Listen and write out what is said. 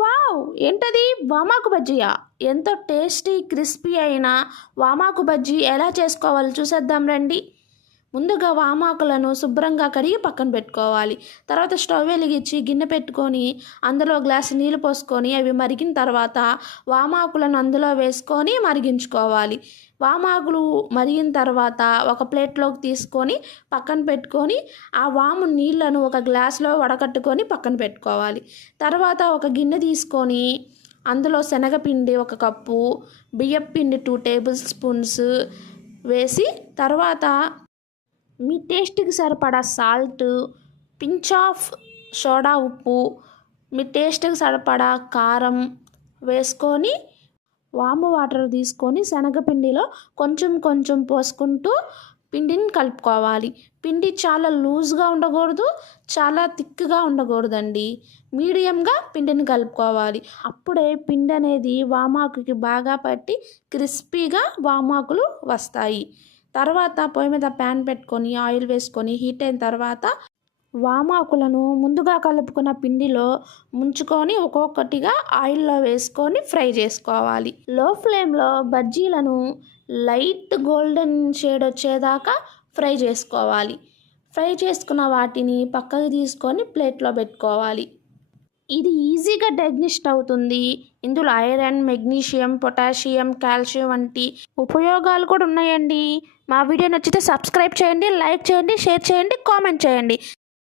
Wow! ఏంటది వామాకు బజ్జీయా? ఎంతో tasty, crispy అయిన వామాకు బజ్జీ ఎలా చేసుకోవాలో చూసేద్దాం రండి. ముందుగా వామాకులను శుభ్రంగా కడిగి పక్కన పెట్టుకోవాలి. తర్వాత స్టవ్ వెలిగించి గిన్నె పెట్టుకొని అందులో గ్లాసు నీళ్ళు పోసుకొని అవి మరిగిన తర్వాత వామాకులను అందులో వేసుకొని మరిగించుకోవాలి. వామాకులు మరిగిన తర్వాత ఒక ప్లేట్లోకి తీసుకొని పక్కన పెట్టుకొని ఆ వాము నీళ్ళను ఒక గ్లాసులో వడకట్టుకొని పక్కన పెట్టుకోవాలి. తర్వాత ఒక గిన్నె తీసుకొని అందులో శనగపిండి 1 కప్పు, బియ్యపిండి 2 టేబుల్ స్పూన్స్ వేసి తర్వాత మీ టేస్ట్కి సరిపడా సాల్ట్, పించ్ ఆఫ్ సోడా ఉప్పు, మీ టేస్ట్కి సరిపడా కారం వేసుకొని వాము వాటర్ తీసుకొని శనగపిండిలో కొంచెం కొంచెం పోసుకుంటూ పిండిని కలుపుకోవాలి. పిండి చాలా లూజ్గా ఉండకూడదు, చాలా థిక్గా ఉండకూడదండి. మీడియంగా పిండిని కలుపుకోవాలి. అప్పుడే పిండి అనేది వామాకుకి బాగా పట్టి క్రిస్పీగా వామాకులు వస్తాయి. తర్వాత పొయ్యి మీద ప్యాన్ పెట్టుకొని ఆయిల్ వేసుకొని హీట్ అయిన తర్వాత వామాకులను ముందుగా కలుపుకున్న పిండిలో ముంచుకొని ఒక్కొక్కటిగా ఆయిల్లో వేసుకొని ఫ్రై చేసుకోవాలి. లో ఫ్లేమ్లో బజ్జీలను లైట్ గోల్డెన్ షేడ్ వచ్చేదాకా ఫ్రై చేసుకోవాలి. ఫ్రై చేసుకున్న వాటిని పక్కకు తీసుకొని ప్లేట్లో పెట్టుకోవాలి. ఇది ఈజీగా డైజెస్ట్ అవుతుంది. ఇందులో ఐరన్, మెగ్నీషియం, పొటాషియం, కాల్షియం వంటి ఉపయోగాలు కూడా ఉన్నాయండి. మా వీడియో నచ్చితే సబ్స్క్రైబ్ చేయండి, లైక్ చేయండి, షేర్ చేయండి, కామెంట్ చేయండి.